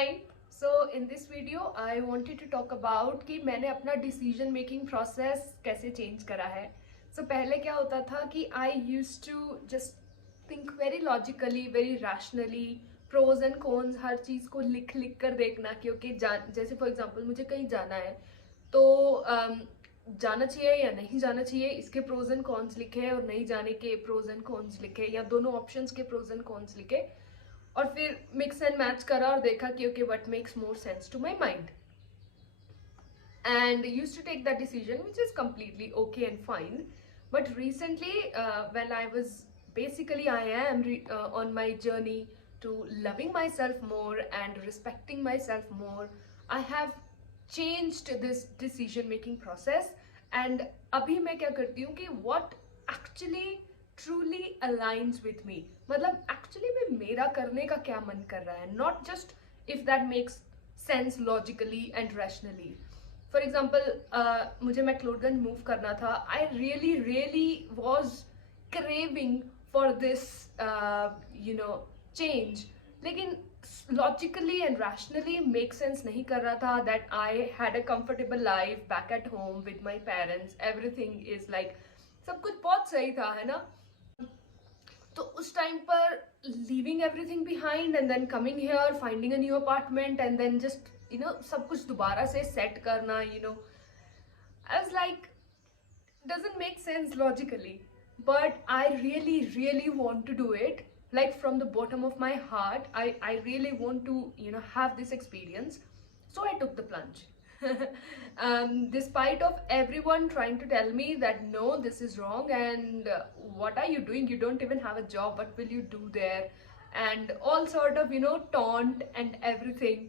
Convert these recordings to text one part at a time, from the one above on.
Hi. So in this video I wanted to talk about कि मैंने अपना decision making process कैसे चेंज करा है. So पहले क्या होता था कि I used to just think very logically, very rationally, pros and cons हर चीज़ को लिख लिख कर देखना कि ओके जैसे फॉर एग्जांपल मुझे कहीं जाना है तो जाना चाहिए या नहीं जाना चाहिए, इसके प्रोज एंड कॉन्स लिखे और नहीं जाने के प्रोज एंड कॉन्स लिखे या दोनों ऑप्शंस के प्रोज एंड कॉन्स लिखे और फिर मिक्स एंड मैच करा और देखा कि okay what makes more sense to my mind and used to take that decision, which is completely okay and fine. But recently when I was basically I am on my journey to loving myself more and respecting myself more, I have changed this decision making process. And अभी मैं क्या करती हूँ कि what actually truly aligns with me, मतलब actually में मेरा करने का क्या मन कर रहा है, not just if that makes sense logically and rationally. For example मुझे मैक्लोडगंज मूव करना था. I really really was craving for this change, लेकिन logically and rationally make sense नहीं कर रहा था. That I had a comfortable life back at home with my parents, everything is like सब कुछ बहुत सही था, है ना. तो उस टाइम पर leaving everything behind and then coming here, finding a new apartment and then just सब कुछ दोबारा से सेट करना, I was like doesn't make sense logically, but I really want to do it, like from the bottom of my heart. I really want to have this experience, so I took the plunge. Despite of everyone trying to tell me that no, this is wrong, and what are you doing, you don't even have a job, what will you do there, and all sort of taunt and everything,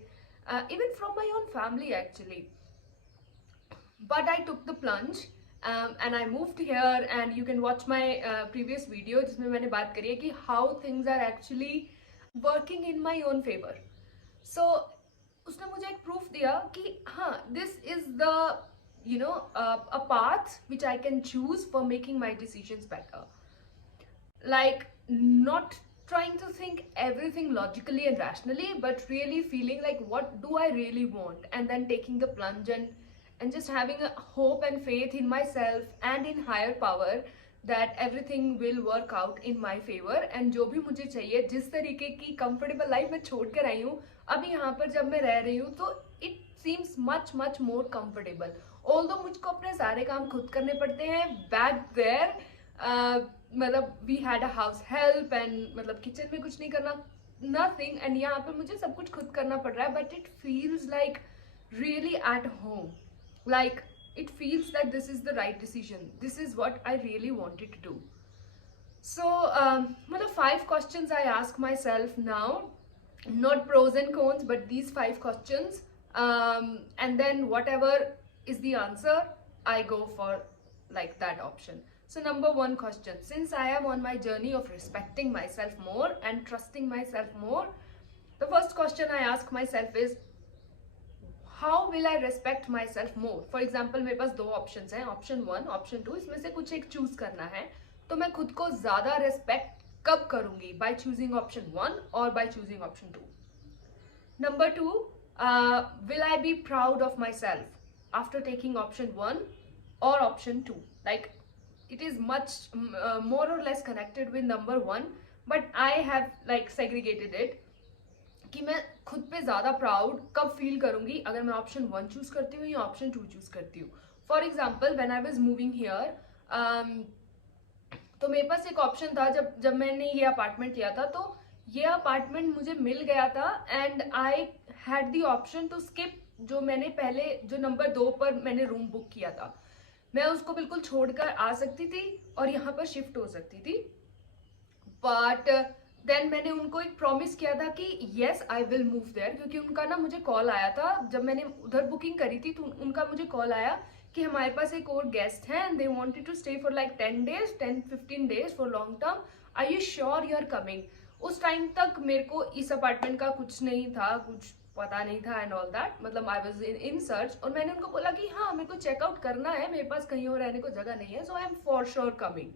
even from my own family actually. But I took the plunge, and I moved here, and you can watch my previous video जिसमें मैंने बात करी है कि how things are actually working in my own favor. So उसने मुझे एक प्रूफ दिया कि हाँ, this is the a path which I can choose for making my decisions better. Like not trying to think everything logically and rationally, but really feeling like what do I really want, and then taking the plunge and just having a hope and faith in myself and in higher power that everything will work out in my favor. And जो भी मुझे चाहिए, जिस तरीके की comfortable life मैं छोड़ कर आई हूँ, अभी यहाँ पर जब मैं रह रही हूँ तो it seems much much more comfortable. Although मुझको अपने सारे काम खुद करने पड़ते हैं. बैक देयर मतलब we had a house help and मतलब किचन में कुछ नहीं करना, नथिंग, एंड यहाँ पे मुझे सब कुछ खुद करना पड़ रहा है. But it feels like really at home, like it feels that this is the right decision, this is what I really wanted to do. So the 5 questions I ask myself now, not pros and cons, but these 5 questions, and then whatever is the answer, I go for like that option. So number 1 question, since I am on my journey of respecting myself more and trusting myself more, the first question I ask myself is how will I respect myself more. For example, मेरे पास 2 ऑप्शंस हैं, ऑप्शन 1, ऑप्शन 2, इसमें से कुछ एक चूज करना है. तो मैं खुद को ज्यादा रेस्पेक्ट कब करूंगी, बाय चूजिंग ऑप्शन 1 और बाय चूजिंग ऑप्शन 2. नंबर 2, will I be proud of myself after taking option 1 or option 2. Like it is much more or less connected with number 1, but I have like segregated it कि मैं खुद पे ज्यादा प्राउड कब फील करूंगी अगर मैं ऑप्शन 1 चूज करती हूँ या ऑप्शन 2 चूज करती हूँ. For example when I was moving here, तो मेरे पास एक ऑप्शन था जब मैंने ये अपार्टमेंट लिया था, तो ये अपार्टमेंट मुझे मिल गया था and I had the option to skip जो मैंने पहले जो नंबर 2 पर मैंने रूम बुक किया था. मैं उसको बिल्कुल छोड़कर आ सकती थी और यहाँ पर शिफ्ट हो सकती थी. बट देन मैंने उनको एक प्रॉमिस किया था कि yes I will move there, क्योंकि उनका ना मुझे कॉल आया था जब मैंने उधर बुकिंग करी थी, तो उनका मुझे कॉल आया कि हमारे पास एक और गेस्ट है and they wanted to stay for like 10 days for long term, are you sure you are coming. उस टाइम तक मेरे को इस अपार्टमेंट का कुछ नहीं था, कुछ पता नहीं था एंड ऑल दैट, मतलब आई वाज इन सर्च. और मैंने उनको बोला कि हाँ मेरे को चेकआउट करना है, मेरे पास कहीं और रहने को जगह नहीं है, so I am for sure coming.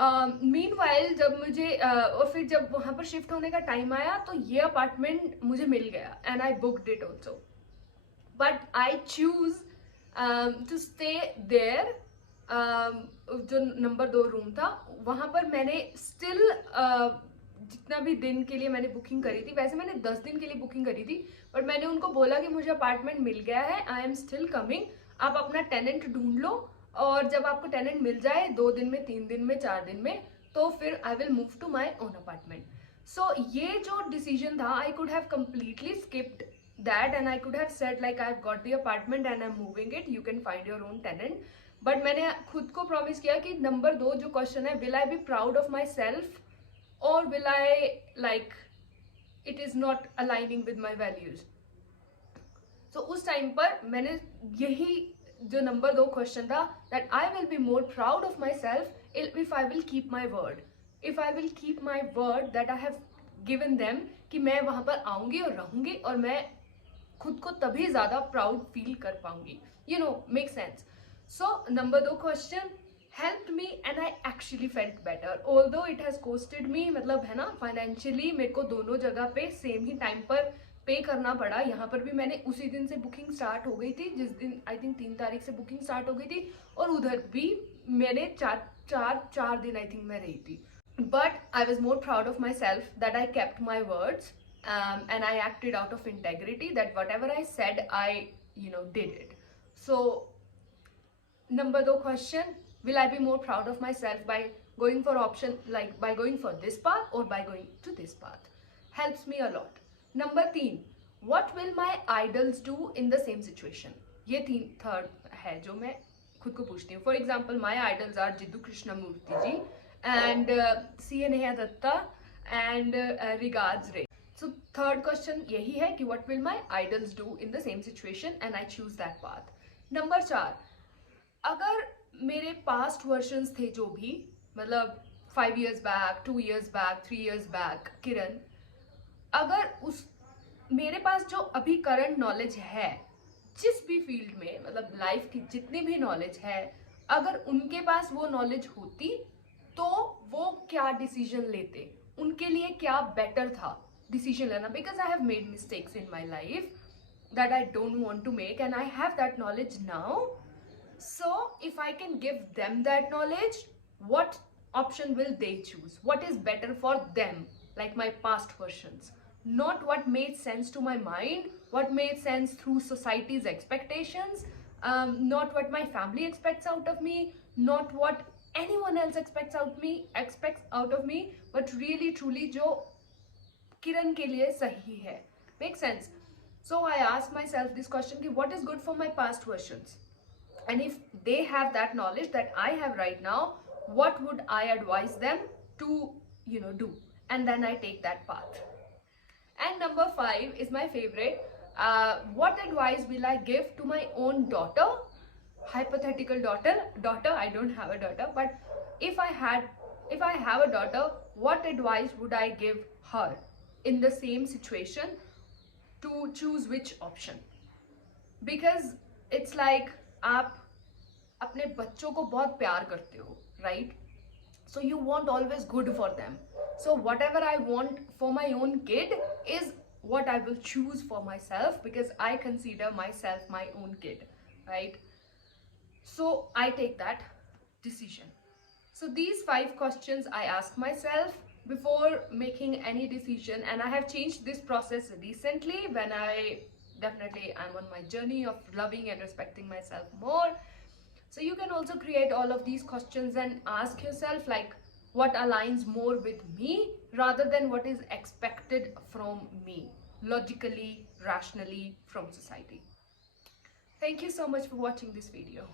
Meanwhile जब मुझे और फिर जब वहां पर शिफ्ट होने का टाइम आया तो ये अपार्टमेंट मुझे मिल गया and I booked it also, but I choose to stay there. जो नंबर 2 रूम था वहां पर मैंने स्टिल जितना भी दिन के लिए मैंने बुकिंग करी थी, वैसे मैंने 10 दिन के लिए बुकिंग करी थी, बट मैंने उनको बोला कि मुझे अपार्टमेंट मिल गया है, आई एम स्टिल कमिंग, आप अपना टेनेंट ढूंढ लो, और जब आपको टेनेंट मिल जाए 2 दिन में, 3 दिन में, 4 दिन में, तो फिर I will move to my own apartment. So ये जो डिसीजन था, I could have completely skipped that and I could have said like I've got the apartment and I'm moving it, you can find your own tenant, but मैंने खुद को प्रॉमिस किया कि नंबर 2 जो क्वेश्चन है, will I be proud of myself or will I like it is not aligning with my values. So उस time पर मैंने यही जो नंबर 2 क्वेश्चन था, that I will be more proud of myself if I will keep my word, if I will keep my word that I have given them, कि मैं वहां पर आऊंगी और रहूंगी और मैं खुद को तभी ज्यादा प्राउड फील कर पाऊंगी, you know, make sense. So number 2 question helped me and I actually felt better, although it has costed मी, मतलब है ना, फाइनेंशियली मेरे को दोनों जगह पे सेम ही टाइम पर पे करना पड़ा. यहाँ पर भी मैंने उसी दिन से बुकिंग स्टार्ट हो गई थी जिस दिन आई थिंक 3 तारीख से बुकिंग स्टार्ट हो गई थी, और उधर भी मैंने चार दिन आई थिंक मैं रही थी. But I was more proud of myself that I kept my words, and I acted out of integrity, that whatever I said, I, did it. So, number 2 question, will I be more proud of myself by going for option, like by going for this path or by going to this path? Helps me a lot. Number 3, what will my idols do in the same situation? ये third है जो मैं खुद को पूछती हूँ. For example, my idols are Jiddu Krishnamurti ji and C.A. Neha Datta and regards Ray. So third question यही है कि what will my idols do in the same situation, and I choose that path. Number 4, अगर मेरे past versions थे जो भी, मतलब 5 years back, 2 years back, 3 years back, किरण, अगर उस मेरे पास जो अभी करंट नॉलेज है जिस भी फील्ड में, मतलब लाइफ की जितनी भी नॉलेज है, अगर उनके पास वो नॉलेज होती तो वो क्या डिसीजन लेते, उनके लिए क्या बेटर था डिसीजन लेना. Because I have made mistakes in my life that I don't want to make and I have that knowledge now. So if I can give them that knowledge, what option will they choose, what is better for them, like my past versions, not what made sense to my mind, what made sense through society's expectations, not what my family expects out of me, not what anyone else expects out of me, but really truly जो किरण के लिए सही है. Make sense? So I ask myself this question कि what is good for my past versions, and if they have that knowledge that I have right now, what would I advise them to do, and then I take that path. And number 5 is my favorite. What advice will I give to my own daughter, hypothetical daughter, I don't have a daughter, but if I have a daughter, what advice would I give her in the same situation to choose which option? Because it's like आप अपने बच्चों को बहुत प्यार करते हो, right? So you want always good for them. So whatever I want for my own kid is what I will choose for myself, because I consider myself my own kid, right? So I take that decision. So these 5 questions I ask myself before making any decision, and I have changed this process recently when I'm on my journey of loving and respecting myself more. So you can also create all of these questions and ask yourself like what aligns more with me rather than what is expected from me, logically, rationally, from society. Thank you so much for watching this video.